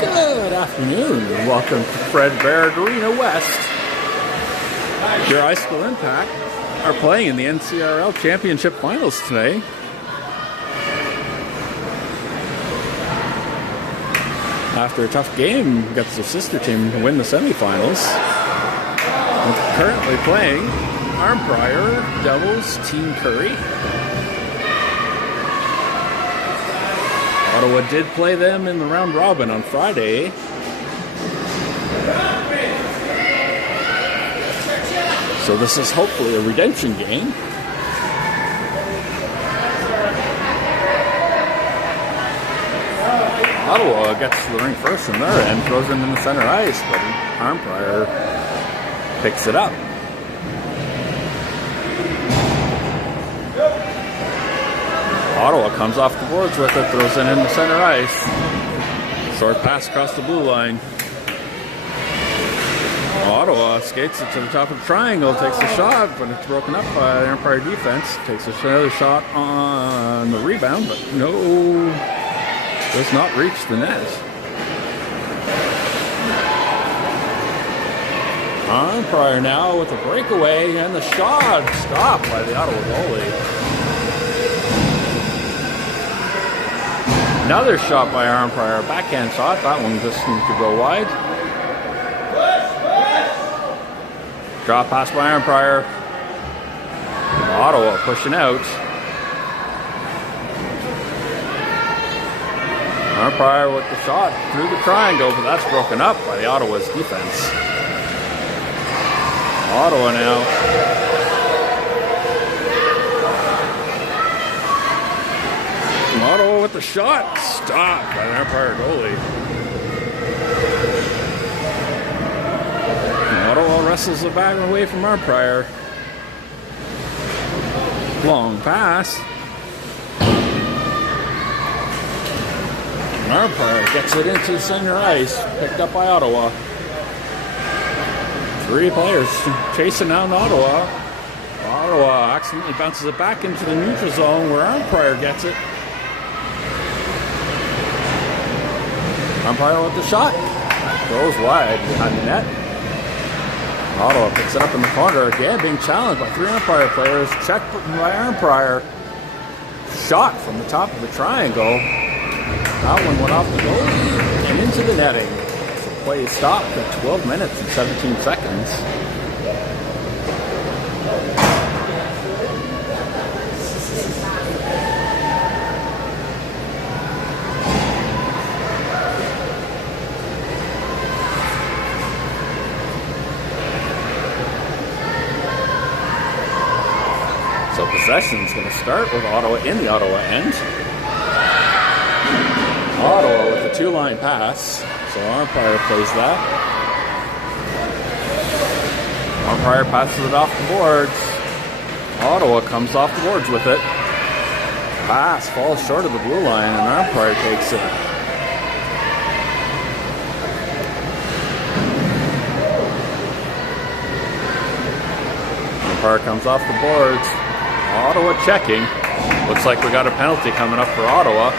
Good afternoon, and welcome to Barrett Arena West. Your high school Impact are playing in the NCRRL Championship Finals today. After a tough game against their sister team to win the semifinals. And currently playing Arnprior Devils Team Currie. Ottawa did play them in the round robin on Friday. So this is hopefully a redemption game. Ottawa gets to the ring first from their end, throws it in the center ice, but Arnprior picks it up. Ottawa comes off the boards with it, throws it in the center ice. Short pass across the blue line. Ottawa skates it to the top of the triangle, takes a shot, but it's broken up by the Arnprior defense. Takes another shot on the rebound, but no, does not reach the net. Arnprior now with a breakaway, and the shot stopped by the Ottawa goalie. Another shot by Arnprior, backhand shot. That one just seemed to go wide. Drop pass by Arnprior. Ottawa pushing out. Arnprior with the shot through the triangle, but that's broken up by the Ottawa's defense. Ottawa now. Ottawa with the shot, stopped by the Arnprior goalie. And Ottawa wrestles the bag away from Arnprior. Long pass. And Arnprior gets it into center ice, picked up by Ottawa. Three players chasing down Ottawa. Ottawa accidentally bounces it back into the neutral zone where Arnprior gets it. Arnprior with the shot. Goes wide behind the net. Ottawa picks it up in the corner. Again, being challenged by three Arnprior players. Checked by Arnprior. shot from the top of the triangle. That one went off the goal and into the netting. So play stopped at 12 minutes and 17 seconds. So possession's going to start with Ottawa in the Ottawa end. Ottawa with a two-line pass. So Arnprior plays that. Arnprior passes it off the boards. Ottawa comes off the boards with it. Pass falls short of the blue line and Arnprior takes it. Arnprior comes off the boards. Ottawa checking. Looks like we got a penalty coming up for Ottawa.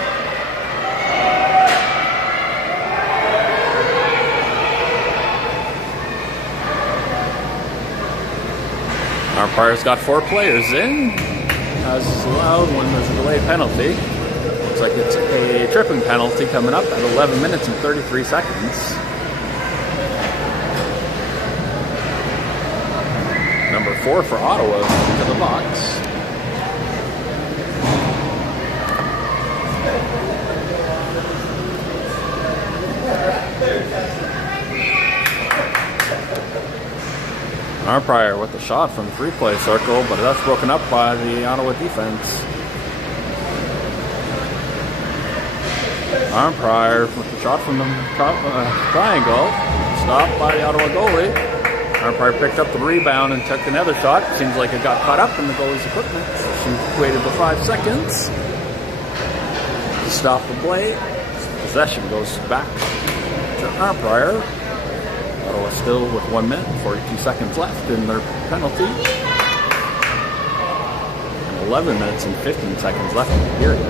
Arnprior's got 4 players in, as is allowed when there's a delayed penalty. Looks like it's a tripping penalty coming up at 11 minutes and 33 seconds. Number 4 for Ottawa into the box. Arnprior with the shot from the free-play circle, but that's broken up by the Ottawa defense. Arnprior with the shot from the triangle, stopped by the Ottawa goalie. Arnprior picked up the rebound and took another shot. Seems like it got caught up in the goalie's equipment, so she waited the 5 seconds to stop the play. Possession goes back to Arnprior. Ottawa still with 1 minute and 42 seconds left in their penalty. And 11 minutes and 15 seconds left in the period.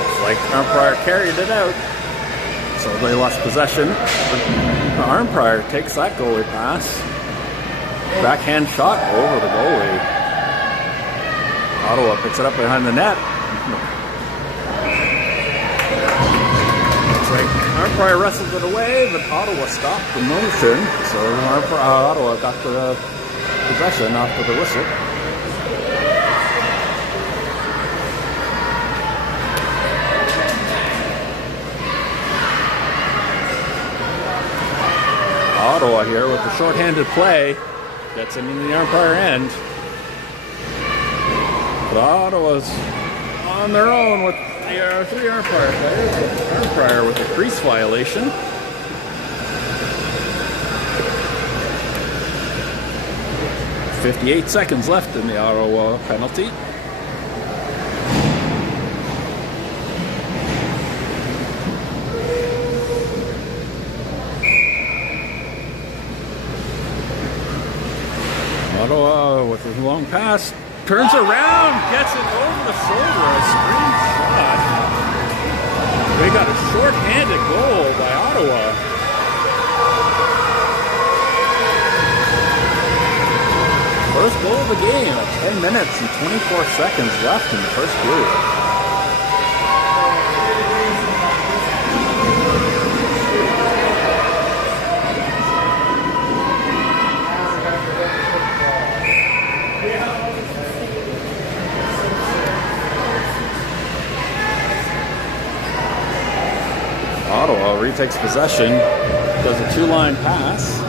Looks like Arnprior carried it out. So they lost possession. Arnprior takes that goalie pass. Backhand shot over the goalie. Ottawa picks it up behind the net. Looks like Arnprior wrestled it away, but Ottawa stopped the motion. So Ottawa got the possession after the whistle. Ottawa here with the shorthanded play. Gets it into the Arnprior end. But Ottawa's on their own with the 3 Arnprior players. Arnprior with a crease violation. .58 seconds left in the Ottawa penalty. Ottawa with a long pass. Turns around, gets it over the shoulder, a screen shot. We got a short-handed goal by Ottawa. First goal of the game at 10 minutes and 24 seconds left in the first period. Ottawa retakes possession, does a 2-line pass.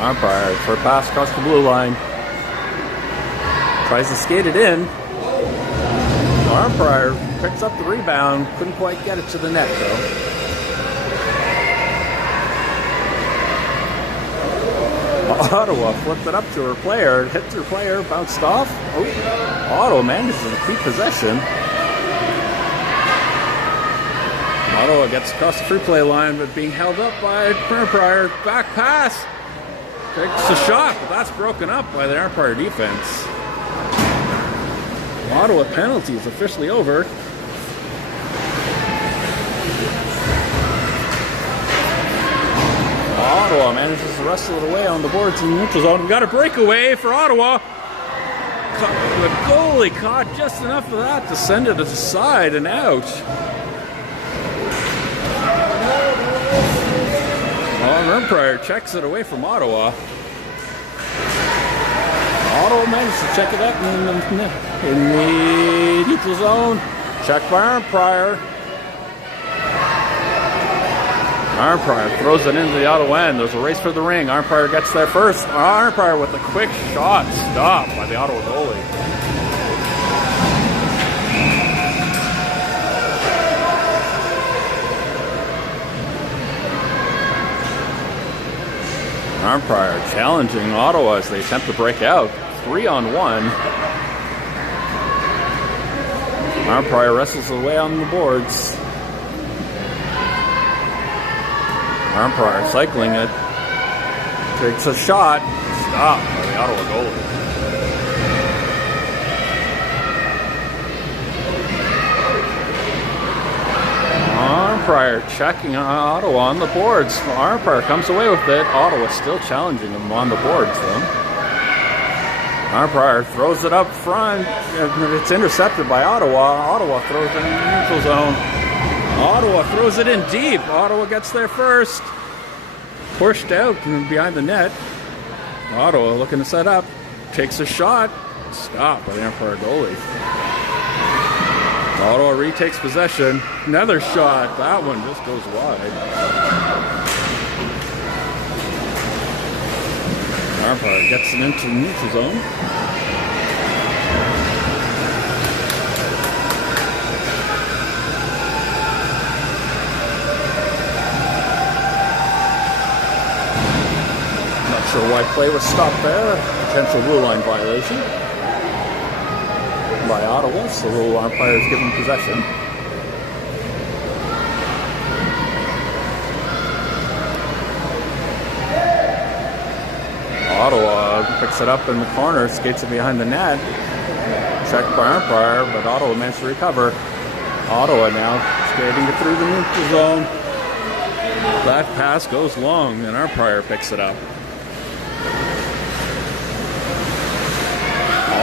Arnprior for a pass across the blue line. Tries to skate it in. Arnprior picks up the rebound, couldn't quite get it to the net though. Ottawa flipped it up to her player, hit her player, bounced off. Oh, Ottawa manages to keep possession. Ottawa gets across the free play line, but being held up by Arnprior. Back pass. takes a shot, but that's broken up by the Arnprior defense. Ottawa penalty is officially over. Ottawa manages to wrestle it away on the boards in the neutral zone. We got a breakaway for Ottawa. The goalie caught just enough of that to send it aside and out. Arnprior checks it away from Ottawa. Ottawa manages to check it up in the neutral zone. Checked by Arnprior. Arnprior throws it into the Ottawa end. There's a race for the ring. Arnprior gets there first. Arnprior with a quick shot stopped by the Ottawa goalie. Arnprior challenging Ottawa as they attempt to break out. 3-on-1. Arnprior wrestles away on the boards. Arnprior cycling it. Takes a shot. Stopped by the Ottawa goalie. Arnprior checking Ottawa on the boards. Arnprior comes away with it. Ottawa still challenging him on the boards though. Arnprior throws it up front. It's intercepted by Ottawa. Ottawa throws it in the neutral zone. Ottawa throws it in deep. Ottawa gets there first. Pushed out behind the net. Ottawa looking to set up. Takes a shot. Stopped by the Arnprior goalie. Ottawa retakes possession. Another shot. That one just goes wide. Arnprior gets it into the neutral zone. Not sure why play was stopped there. Potential rule line violation by Ottawa, so Arnprior is given possession. Ottawa picks it up in the corner, skates it behind the net. Checked by Arnprior, but Ottawa managed to recover. Ottawa now skating it through the neutral zone. That pass goes long, and Arnprior picks it up.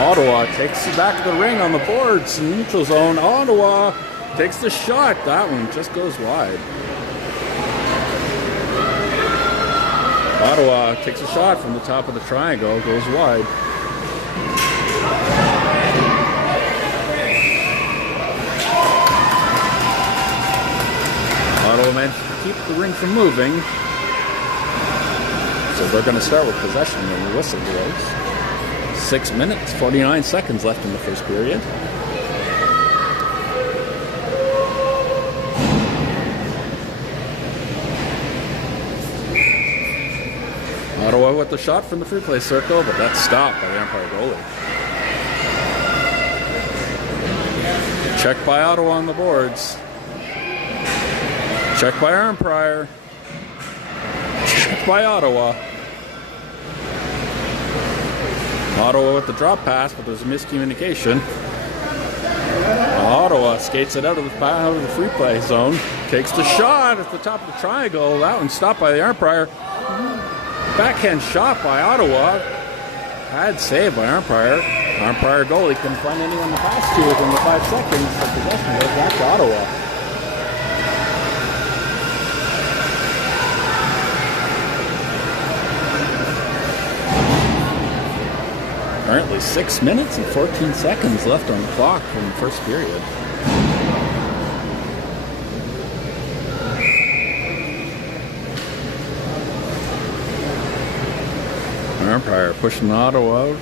Ottawa takes it back to the ring on the boards in the neutral zone. Ottawa takes the shot. That one just goes wide. Ottawa takes a shot from the top of the triangle. Goes wide. Ottawa managed to keep the ring from moving. So they're going to start with possession when the whistle blows. 6 minutes, 49 seconds left in the first period. Ottawa with the shot from the free play circle, but that's stopped by the Arnprior goalie. Checked by Ottawa on the boards. Checked by Arnprior. Checked by Ottawa. Ottawa with the drop pass, but there's a miscommunication. Ottawa skates it out of the free play zone. Takes the shot at the top of the triangle. That one stopped by the Arnprior. Backhand shot by Ottawa. Bad save by Arnprior. Arnprior goalie couldn't find anyone to pass to within the 5 seconds. The possession goes back to Ottawa. Currently 6 minutes and 14 seconds left on the clock from the first period. Arnprior pushing Ottawa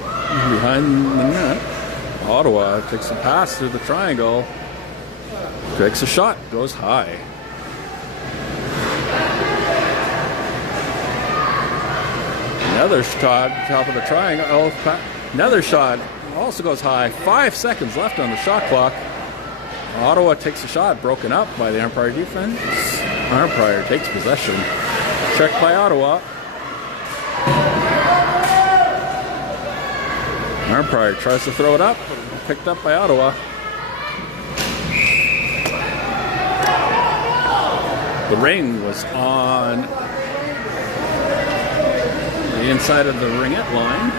behind the net. Ottawa takes a pass through the triangle. Takes a shot, goes high. Another shot, top of the triangle. Another shot, also goes high. 5 seconds left on the shot clock. Ottawa takes a shot, broken up by the Arnprior defense. Arnprior takes possession. Checked by Ottawa. Arnprior tries to throw it up, picked up by Ottawa. The ring was on the inside of the ringette line.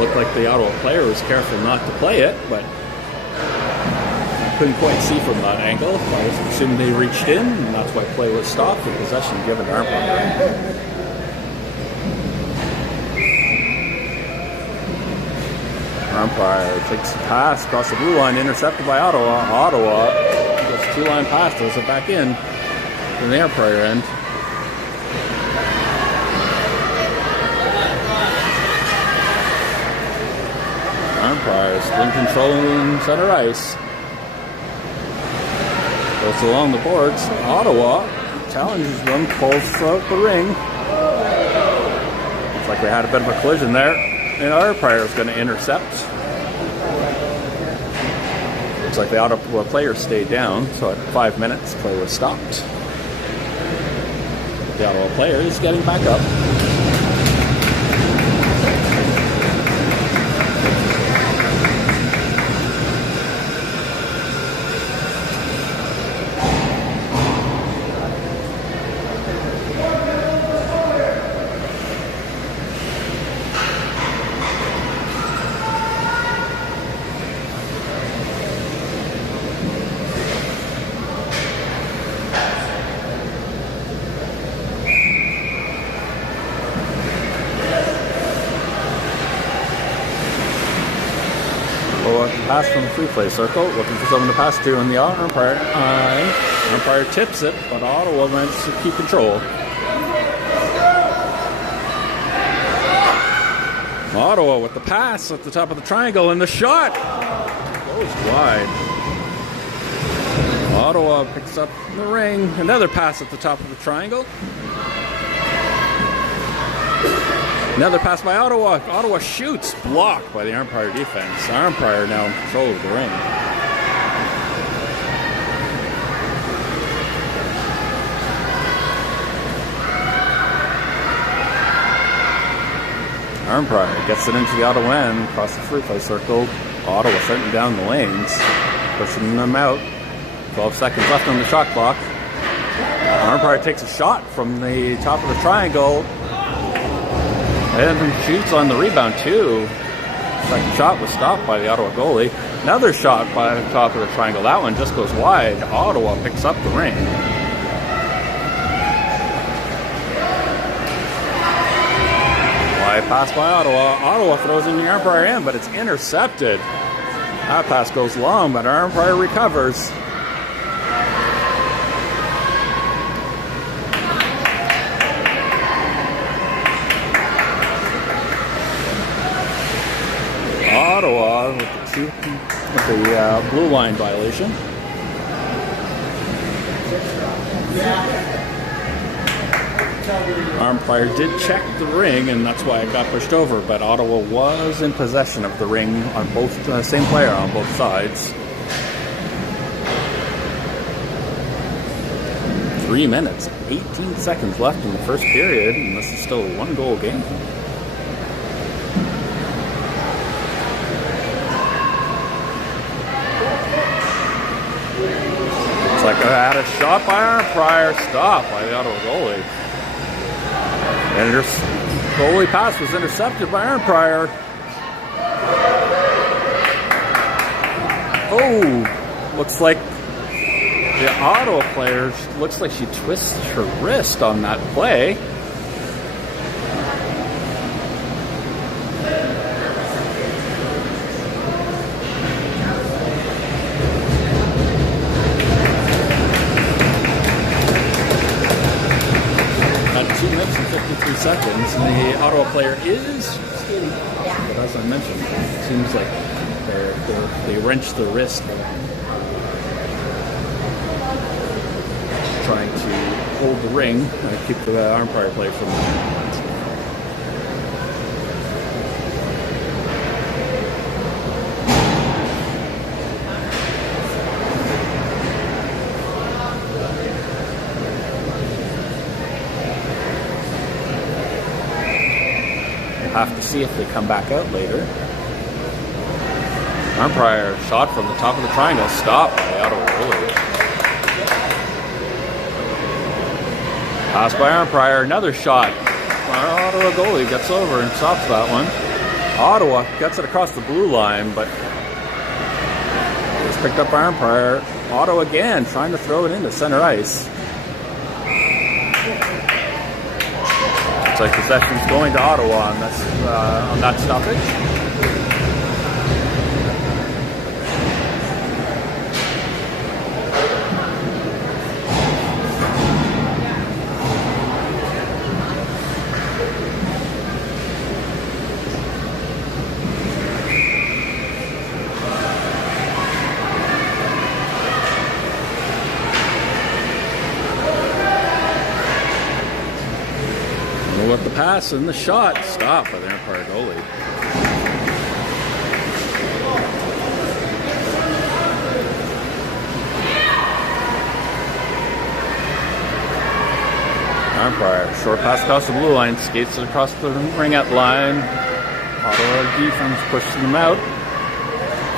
Looked like the Ottawa player was careful not to play it, but I couldn't quite see from that angle. I was assuming they reached in, and that's why play was stopped and possession given to Arnprior. Arnprior takes the pass across the blue line, intercepted by Ottawa. Ottawa goes 2-line pass, throws it back in from the Arnprior end. Arnprior still controlling center ice. Goes along the boards. Ottawa challenges them, pulls out the ring. Looks like we had a bit of a collision there. And Arnprior is going to intercept. Looks like the Ottawa player stayed down, so at 5 minutes, play was stopped. The Ottawa player is getting back up. Pass from the free play circle, looking for someone to pass to in the Arnprior. Arnprior tips it, but Ottawa manages to keep control. Ottawa with the pass at the top of the triangle, and the shot goes wide. Ottawa picks up the ring. Another pass at the top of the triangle. Another pass by Ottawa. Ottawa shoots, blocked by the Arnprior defense. Arnprior now in control of the ring. Arnprior gets it into the Ottawa end, across the free play circle. Ottawa starting down the lanes, pushing them out. 12 seconds left on the shot clock. Arnprior takes a shot from the top of the triangle. And shoots on the rebound too. Second shot was stopped by the Ottawa goalie. Another shot by the top of the triangle. That one just goes wide. Ottawa picks up the ring. Wide pass by Ottawa. Ottawa throws in the Arnprior end, but it's intercepted. That pass goes long, but Arnprior recovers. Ottawa with the blue line violation. Arnprior did check the ring, and that's why it got pushed over. But Ottawa was in possession of the ring on both same player on both sides. 3 minutes, 18 seconds left in the first period, and this is still a 1-goal game. Like I had a shot by Arnprior, stopped by the Ottawa goalie. And their goalie pass was intercepted by Arnprior. Oh, looks like the Ottawa player, looks like she twists her wrist on that play. Seconds, and the Ottawa player is skating fast, but as I mentioned, it seems like they wrench the wrist trying to hold the ring and keep the Arnprior player from have to see if they come back out later. Arnprior shot from the top of the triangle, stopped by the Ottawa goalie. Pass by Arnprior, another shot. Our Ottawa goalie gets over and stops that one. Ottawa gets it across the blue line, but it's picked up by Arnprior. Ottawa again trying to throw it into center ice. Looks like possession's going to Ottawa on that stoppage. With the pass and the shot, stopped by the Arnprior goalie. Arnprior, short pass across the blue line, skates it across the ring-out line. Ottawa defense pushing them out.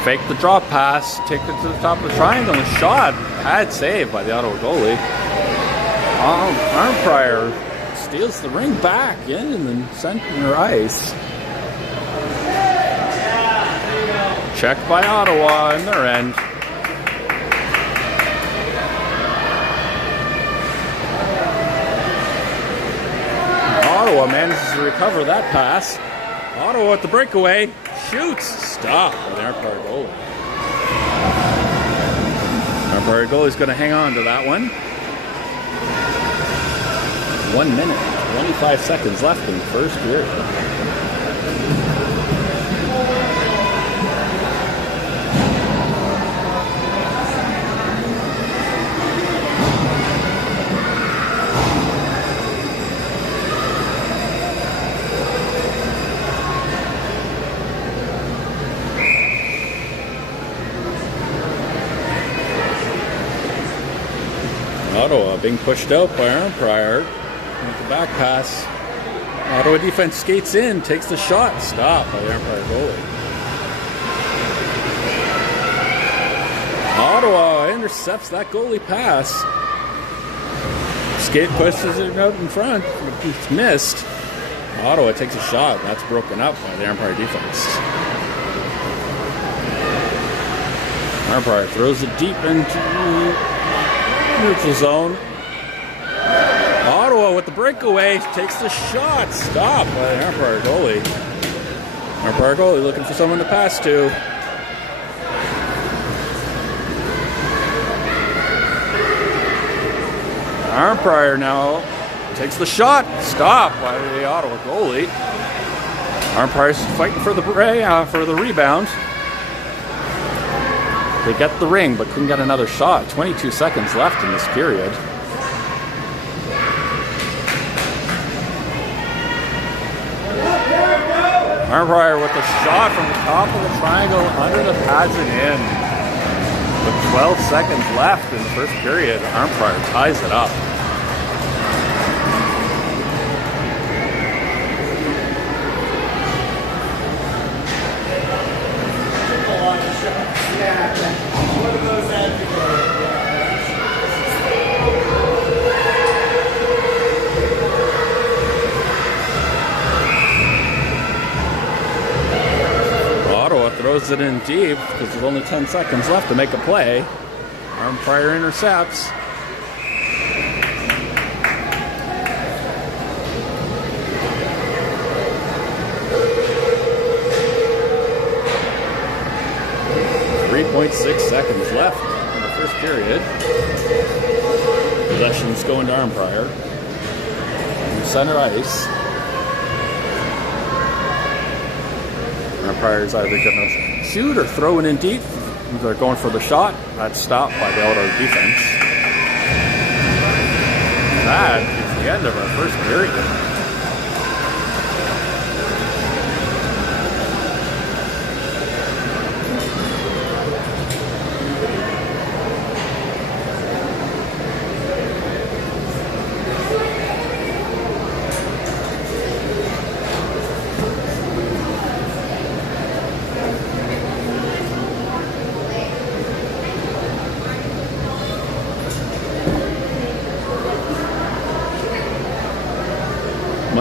Fake the drop pass, take it to the top of the triangle, and a shot. Pad save by the Ottawa goalie. Arnprior steals the ring back in the center ice. Checked by Ottawa in their end. Ottawa manages to recover that pass. Ottawa at the breakaway. Shoots. Stop by the Arnprior goalie. Arnprior goalie's going to hang on to that one. 1 minute, 25 seconds left in the first period. Ottawa being pushed out by Arnprior. With the back pass, Ottawa defense skates in, takes the shot, stopped by the Arnprior goalie. Ottawa intercepts that goalie pass. Skate pushes it out in front, it's missed. Ottawa takes a shot, and that's broken up by the Arnprior defense. Arnprior throws it deep into neutral zone. Ottawa with the breakaway takes the shot. Stopped by the Arnprior goalie. Arnprior goalie looking for someone to pass to. Arnprior now takes the shot. Stopped by the Ottawa goalie. Arnprior's fighting for the rebound. They get the ring, but couldn't get another shot. 22 seconds left in this period. Arnprior with a shot from the top of the triangle under the pads and in. With 12 seconds left in the first period, Arnprior ties it up. Throws it in deep because there's only 10 seconds left to make a play. Arnprior intercepts. .6 seconds left in the first period. Possession's going to Arnprior. Center ice. Arnprior's either going to shoot or throw it in deep. They're going for the shot. That's stopped by the Ottawa defense. That is the end of our first period.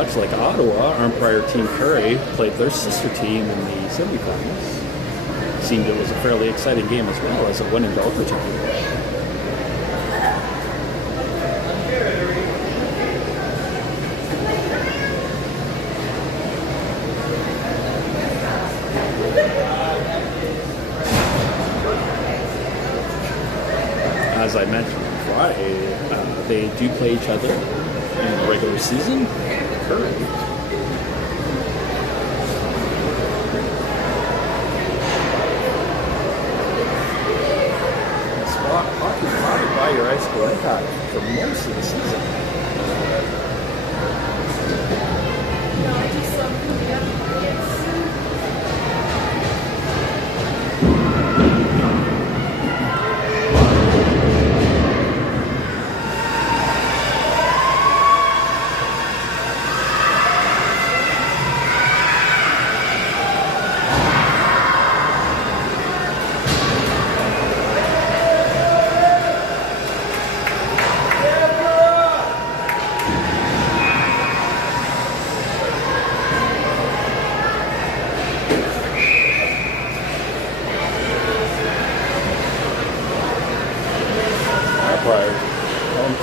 much like Ottawa, Arnprior Team Currie played their sister team in the semifinals. Seemed it was a fairly exciting game as well as it went into overtime. As I mentioned on Friday, they do play each other in the regular season. Currie. Spot occupied by your high school impact for most of the season.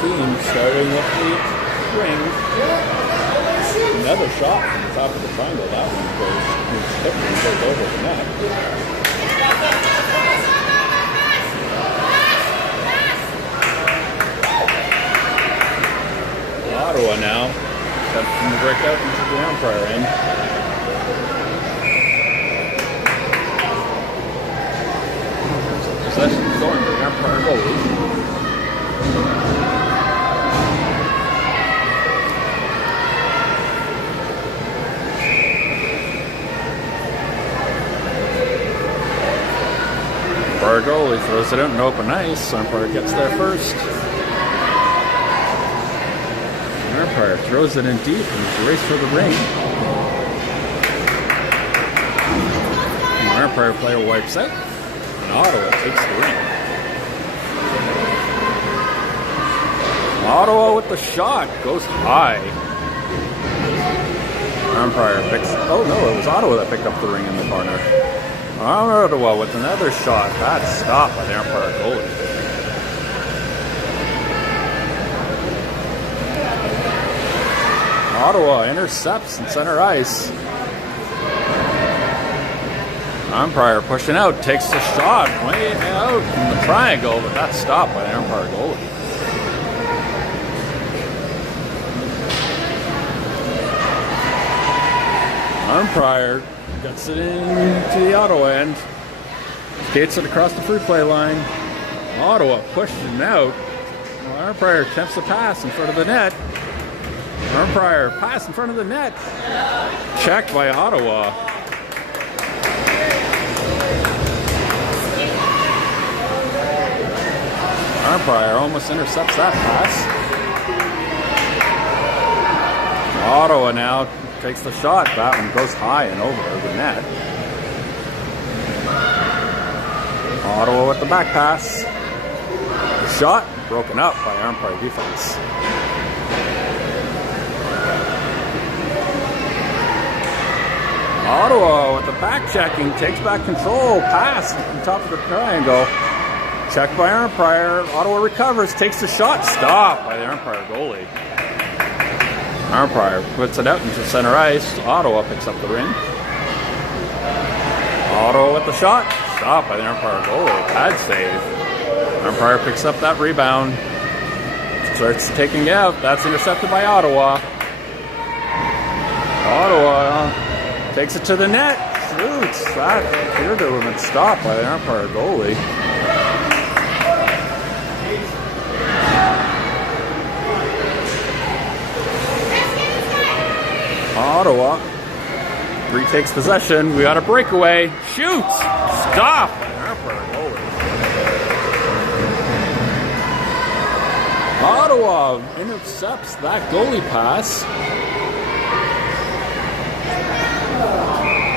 Team starting with the ring. Another shot from the top of the triangle. That one goes tipped and goes over the net. Ottawa now attempting to break out into the Arnprior end. Possession going to the Arnprior goalie. Our goalie throws it out in open ice. Arnprior gets there first. Arnprior throws it in deep and race for the ring. The Arnprior player wipes out, and Ottawa takes the ring. Ottawa with the shot goes high. Arnprior picks. Oh no, it was Ottawa that picked up the ring in the corner. Ottawa with another shot. Bad stop by the Arnprior goalie. Ottawa intercepts in center ice. Arnprior pushing out, takes the shot way out from the triangle, but that's stopped by the Arnprior goalie. Arnprior gets it into the Ottawa end. Skates it across the free play line. Ottawa pushing out. Arnprior attempts to pass in front of the net. Arnprior pass in front of the net. Checked by Ottawa. Arnprior almost intercepts that pass. Ottawa now takes the shot. That one goes high and over the net. Ottawa with the back pass. The shot broken up by Arnprior defense. Ottawa with the back checking, takes back control, pass from top of the triangle. Checked by Arnprior. Ottawa recovers, takes the shot, stopped by the Arnprior goalie. Arnprior puts it out into center ice. Ottawa picks up the ring. Ottawa with the shot, stopped by the Arnprior goalie. Bad save. Arnprior picks up that rebound. Starts taking it out. That's intercepted by Ottawa. Ottawa takes it to the net. Shoots. That appeared to have been stopped by the Arnprior goalie. Ottawa retakes possession. We got a breakaway. Shoots. Stop. Ottawa intercepts that goalie pass.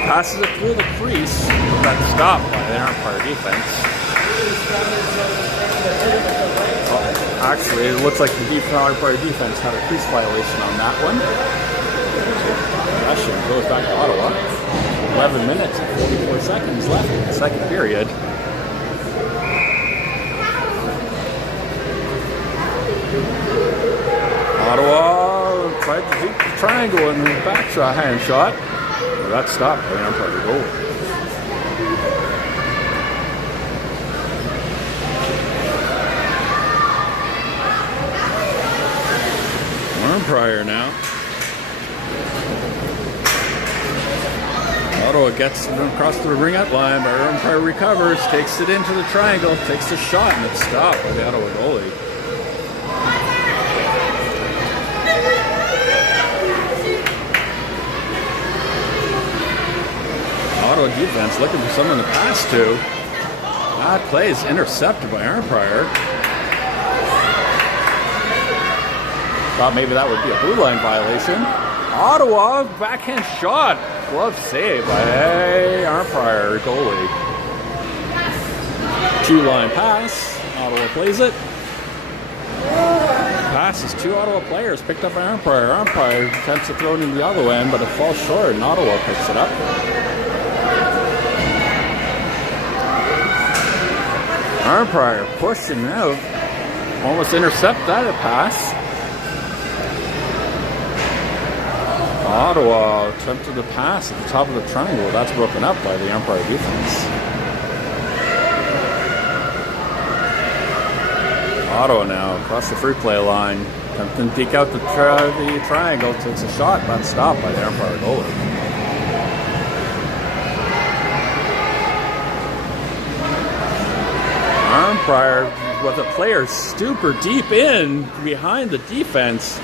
Passes it through the crease. That's stopped by the Arnprior defense. Actually, it looks like the Arnprior defense had a crease violation on that one. Possession goes back to Ottawa. 11 minutes and 44 seconds left in the second period. Ottawa tried to beat the triangle in the back shot, hand shot. Well, that stopped by Arnprior goal. Arnprior now. Ottawa gets it across the ring-out line, but Arnprior recovers, takes it into the triangle, takes the shot, and it's stopped by the Ottawa goalie. Ottawa defense looking for someone to pass to. That play is intercepted by Arnprior. Thought maybe that would be a blue line violation. Ottawa backhand shot. Glove save by Arnprior goalie. Two-line pass. Ottawa plays it. Passes two Ottawa players picked up by Arnprior. Arnprior attempts to throw it in the other end, but it falls short, and Ottawa picks it up. Arnprior pushing out. Almost intercept that pass. Ottawa attempted to pass at the top of the triangle. That's broken up by the Arnprior defense. Ottawa now across the free play line. Attempting to peek out the triangle. Takes a shot. That's stopped by the Arnprior goalie. Arnprior with a player super deep in behind the defense.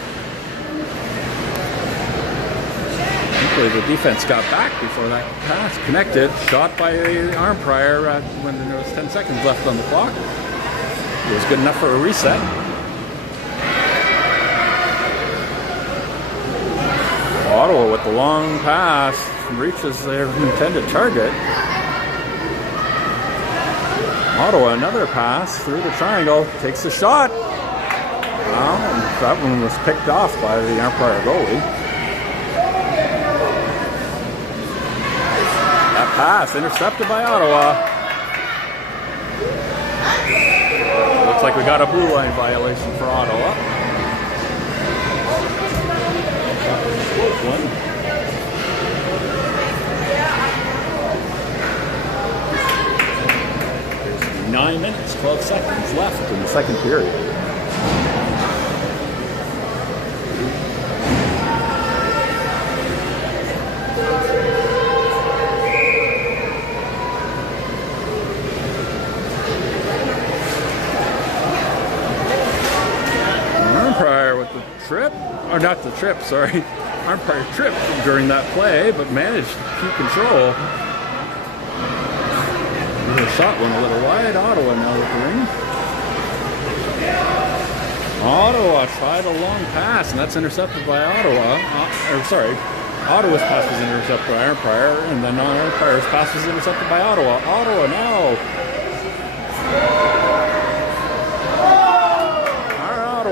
The defense got back before that pass connected. Shot by Arnprior when there was 10 seconds left on the clock. It was good enough for a reset. Ottawa with the long pass reaches their intended target. Ottawa another pass through the triangle. Takes the shot. Well, that one was picked off by the Arnprior goalie. Pass intercepted by Ottawa. Looks like we got a blue line violation for Ottawa. One. There's 9 minutes, 12 seconds left in the second period. Trip, or not the trip, sorry. Arnprior tripped during that play, but managed to keep control. The shot went a little wide. Ottawa now with the ring. Ottawa tried a long pass, and that's intercepted by Ottawa. Ottawa's pass was intercepted by Arnprior, and then Arnprior's pass was intercepted by Ottawa. Ottawa now.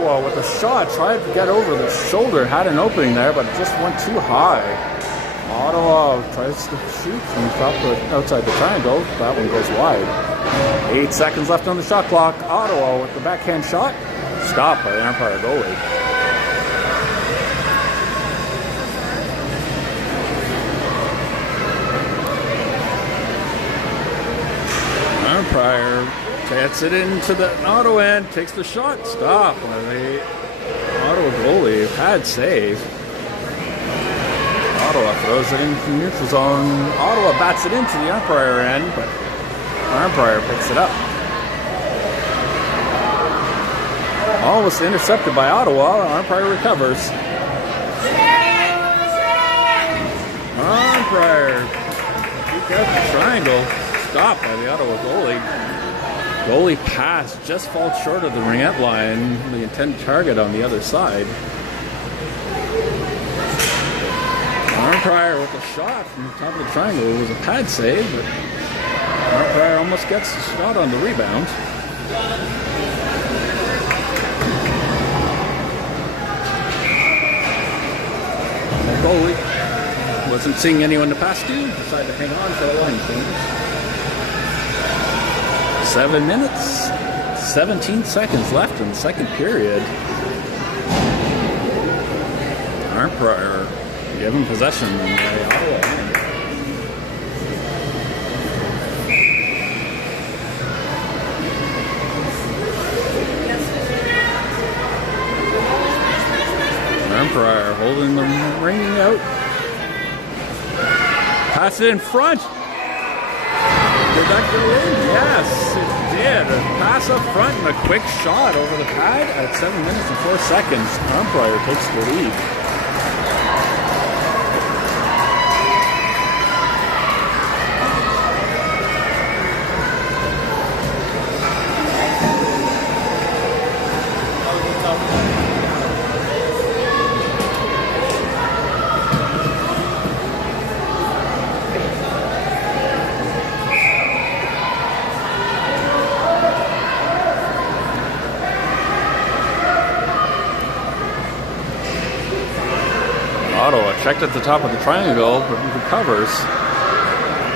With a shot, tried to get over the shoulder, had an opening there, but it just went too high. Ottawa tries to shoot from outside the triangle. That one goes wide. 8 seconds left on the shot clock. Ottawa with the backhand shot. Stopped by the Arnprior goalie. Arnprior gets it into the Ottawa end, takes the shot, stop by the Ottawa goalie. Pad save. Ottawa throws it into the neutral zone. Ottawa bats it into the Arnprior end, but Arnprior picks it up. Almost intercepted by Ottawa. Arnprior recovers. Arnprior peek out the triangle. Stopped by the Ottawa goalie. Goalie pass just falls short of the ringette line, the intended target on the other side. Arnprior with a shot from the top of the triangle. It was a pad save, but Arnprior almost gets the shot on the rebound. goalie wasn't seeing anyone to pass to, decided to hang on for a line change. 7 minutes, 17 seconds left in the second period. Arnprior given possession by Ottawa. Arnprior holding the ring out. Pass it in front. Did that go in? Yes, it did. A pass up front and a quick shot over the pad at 7 minutes and 4 seconds. Arnprior takes the lead. Ottawa checked at the top of the triangle, but recovers.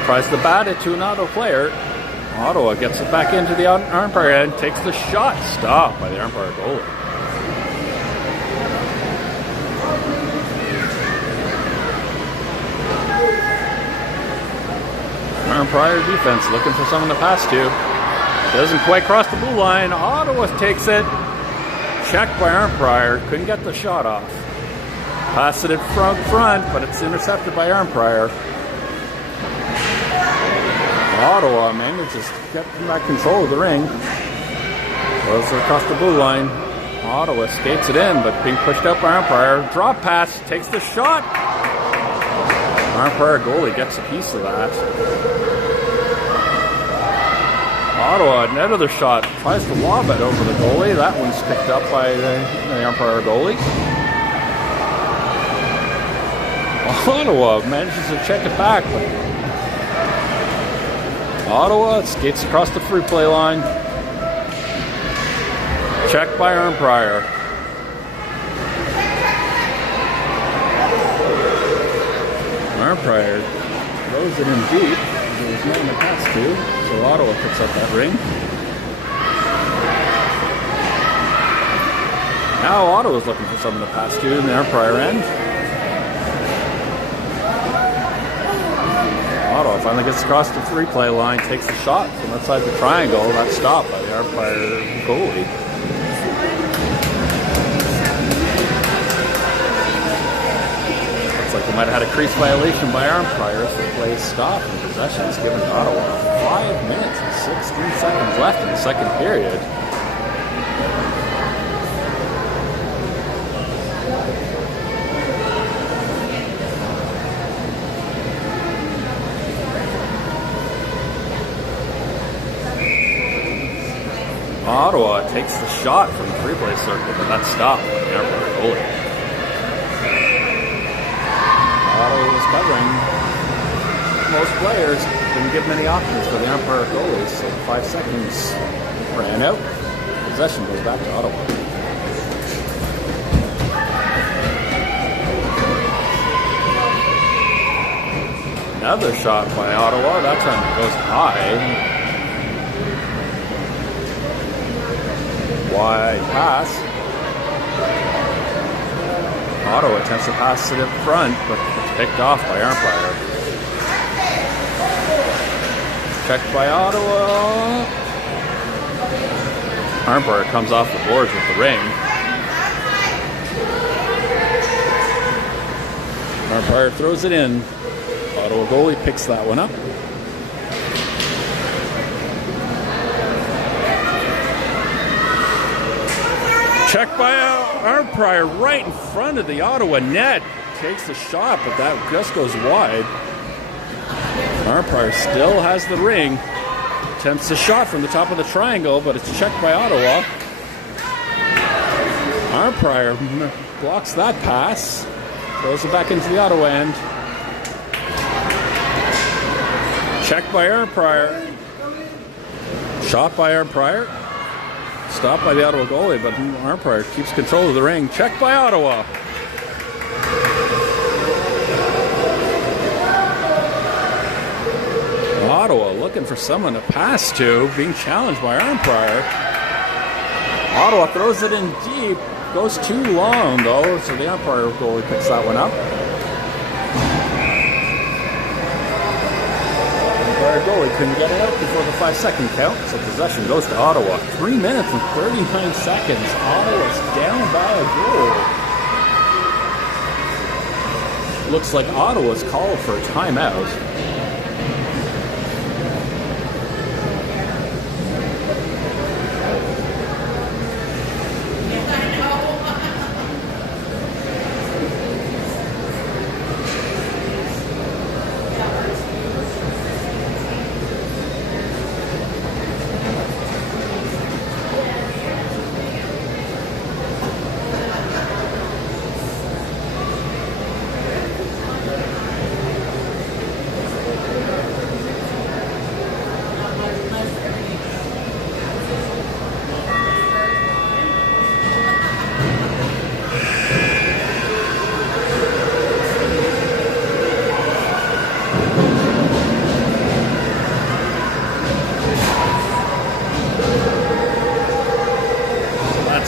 Tries to bat it to an Ottawa player. Ottawa gets it back into the Arnprior end, takes the shot. Stopped by the Arnprior goalie. Arnprior defense looking for someone to pass to. Doesn't quite cross the blue line. Ottawa takes it. Checked by Arnprior. Couldn't get the shot off. Pass it in front, but it's intercepted by Arnprior. Ottawa manages to get back control of the ring. Goes across the blue line. Ottawa skates it in, but being pushed out by Arnprior. Drop pass, takes the shot. Arnprior goalie gets a piece of that. Ottawa, another shot, tries to lob it over the goalie. That one's picked up by the Arnprior goalie. Ottawa manages to check it back, but Ottawa skates across the free play line. Checked by Arnprior. Arnprior throws it in deep. There was no one to pass to, so Ottawa picks up that ring. Now Ottawa's looking for someone to pass to in the Arnprior end. Ottawa finally gets across the free play line, takes the shot from outside the triangle. That's stopped by the Arnprior goalie. Looks like they might have had a crease violation by Arnprior, so the play is stopped and possession is given to Ottawa. 5 minutes and 16 seconds left in the second period. Ottawa takes the shot from the free-play circle, but that's stopped by the Arnprior goalie. Ottawa was covering most players, didn't give many options for the Arnprior goalie, so 5 seconds ran out. Possession goes back to Ottawa. Another shot by Ottawa, that time it goes high. Wide pass. Ottawa attempts to pass it in front, but it's picked off by Arnprior. Checked by Ottawa. Arnprior comes off the boards with the ring. Arnprior throws it in. Ottawa goalie picks that one up. Checked by Arnprior right in front of the Ottawa net. Takes the shot, but that just goes wide. Arnprior still has the ring. Attempts a shot from the top of the triangle, but it's checked by Ottawa. Arnprior blocks that pass. Throws it back into the Ottawa end. Checked by Arnprior. Shot by Arnprior. Stopped by the Ottawa goalie, but Arnprior keeps control of the ring. Checked by Ottawa. looking for someone to pass to, being challenged by Arnprior. Ottawa throws it in deep, goes too long though, so the Arnprior goalie picks that one up. Arnprior goalie couldn't get it out before the 5-second count, so possession goes to Ottawa. 3 minutes and 39 seconds. Ottawa's down by a goal. Looks like Ottawa's called for a timeout.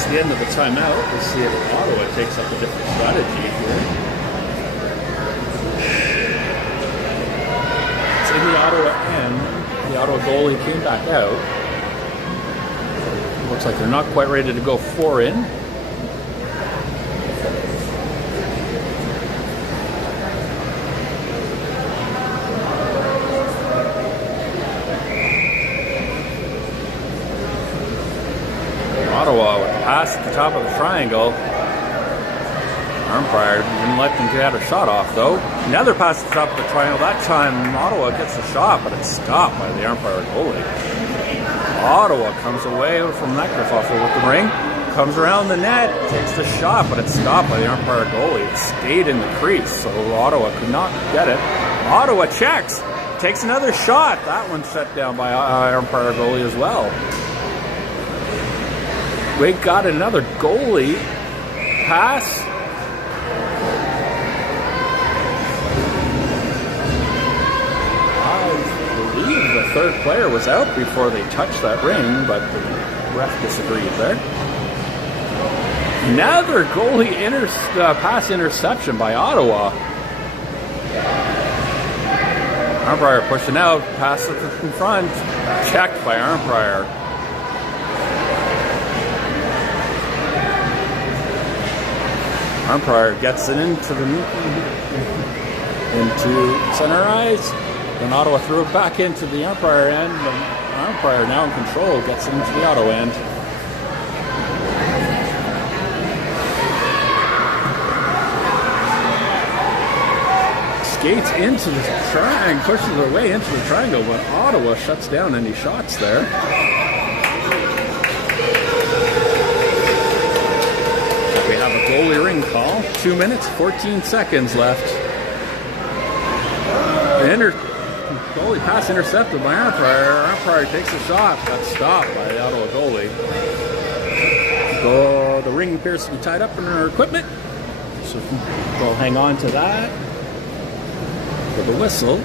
The end of the timeout. We'll see if Ottawa takes up a different strategy here. It's in the Ottawa end. The Ottawa goalie came back out. Looks like they're not quite ready to go 4 in. Ottawa with a pass at the top of the triangle. Arnprior didn't let them get a shot off though. Another pass at the top of the triangle. That time Ottawa gets a shot, but it's stopped by the Arnprior goalie. Ottawa comes away from that kerfuffle with the ring. Comes around the net, takes the shot, but it's stopped by the Arnprior goalie. It stayed in the crease, so Ottawa could not get it. Ottawa checks, takes another shot. That one's shut down by Arnprior goalie as well. We got another goalie pass. I believe the third player was out before they touched that ring, but the ref disagreed there. Another goalie pass interception by Ottawa. Arnprior pushing out, pass in front, checked by Arnprior. Arnprior gets it into center ice. Then Ottawa threw it back into the Arnprior end. Arnprior now in control gets it into the Ottawa end. Skates into the triangle, pushes their way into the triangle, but Ottawa shuts down any shots there. We have a goalie ring call. 2 minutes, 14 seconds left. The goalie pass intercepted by Arnprior. Arnprior takes a shot. That's stopped by the Ottawa goalie. The ring appears to be tied up in our equipment, so we'll hang on to that for the whistle.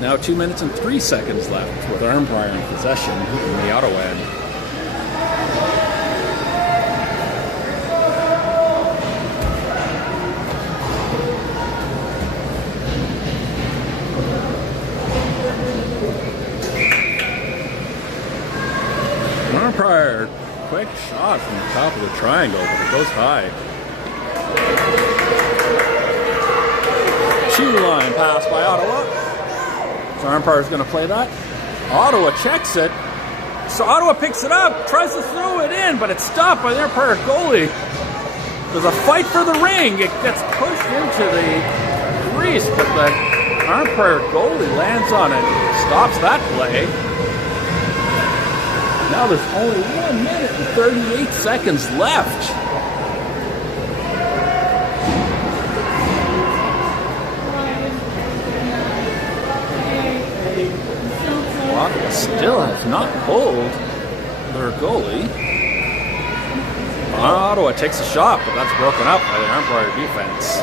Now 2 minutes and 3 seconds left with Arnprior in possession in the Ottawa end. Arnprior, quick shot from the top of the triangle, but it goes high. Two-line pass by Ottawa. So Arnprior's going to play that. Ottawa checks it. So Ottawa picks it up, tries to throw it in, but it's stopped by the Arnprior goalie. There's a fight for the ring. It gets pushed into the crease, but the Arnprior goalie lands on it, stops that play. Now there's only 1 minute and 38 seconds left. Ottawa still has not pulled their goalie. Ottawa takes a shot, but that's broken up by the Arnprior defense.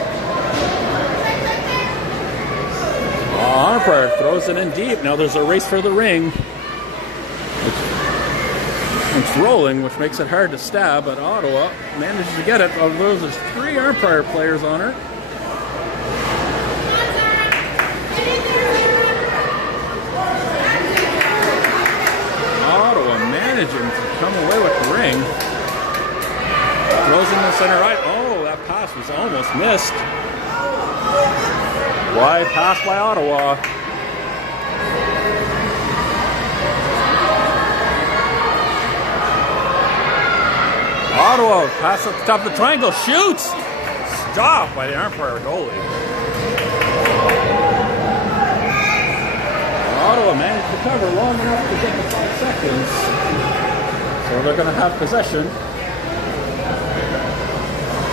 Arnprior throws it in deep. Now there's a race for the ring. It's rolling, which makes it hard to stab, but Ottawa manages to get it. Although there's 3 Arnprior players on her. Ottawa managing to come away with the ring. Throws in the center right. Oh, that pass was almost missed. Wide pass by Ottawa. Ottawa pass at the top of the triangle. Shoots! Stop by the Arnprior goalie. Ottawa managed to cover long enough to get the 5 seconds. So they're going to have possession.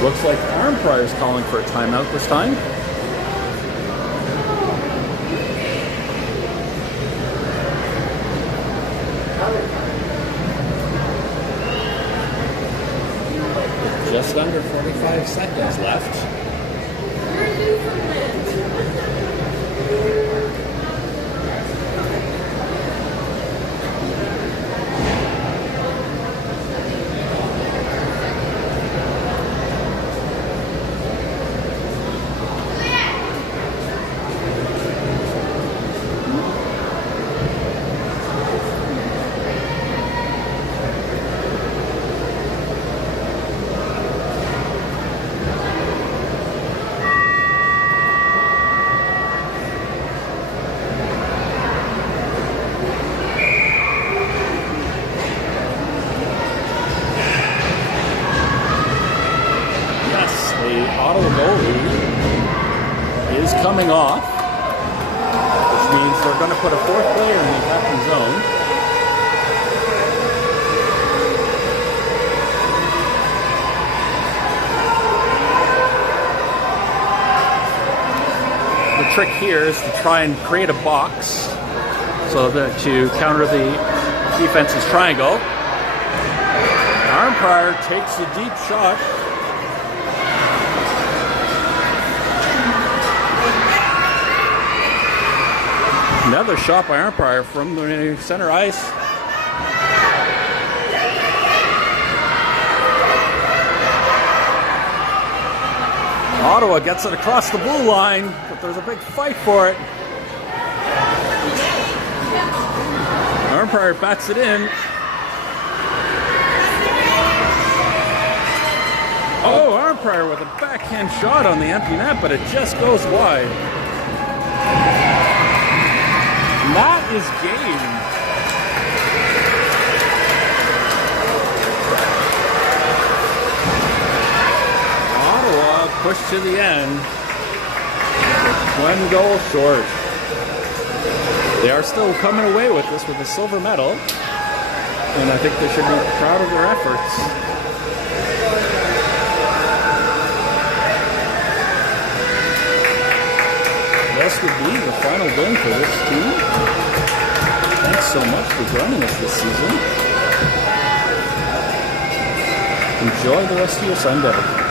Looks like Arnprior is calling for a timeout this time. Just under 45 seconds left. Coming off, which means they're going to put a 4th player in the attacking zone. The trick here is to try and create a box so that to counter the defense's triangle. Arnprior takes a deep shot. Another shot by Arnprior from the center ice. Ottawa gets it across the blue line, but there's a big fight for it. Arnprior bats it in. Oh, Arnprior with a backhand shot on the empty net, but it just goes wide. That is game. Ottawa pushed to the end. 1 goal short. They are still coming away with this with a silver medal, and I think they should be proud of their efforts. This would be the final game for this team. Thanks so much for joining us this season. Enjoy the rest of your Sunday.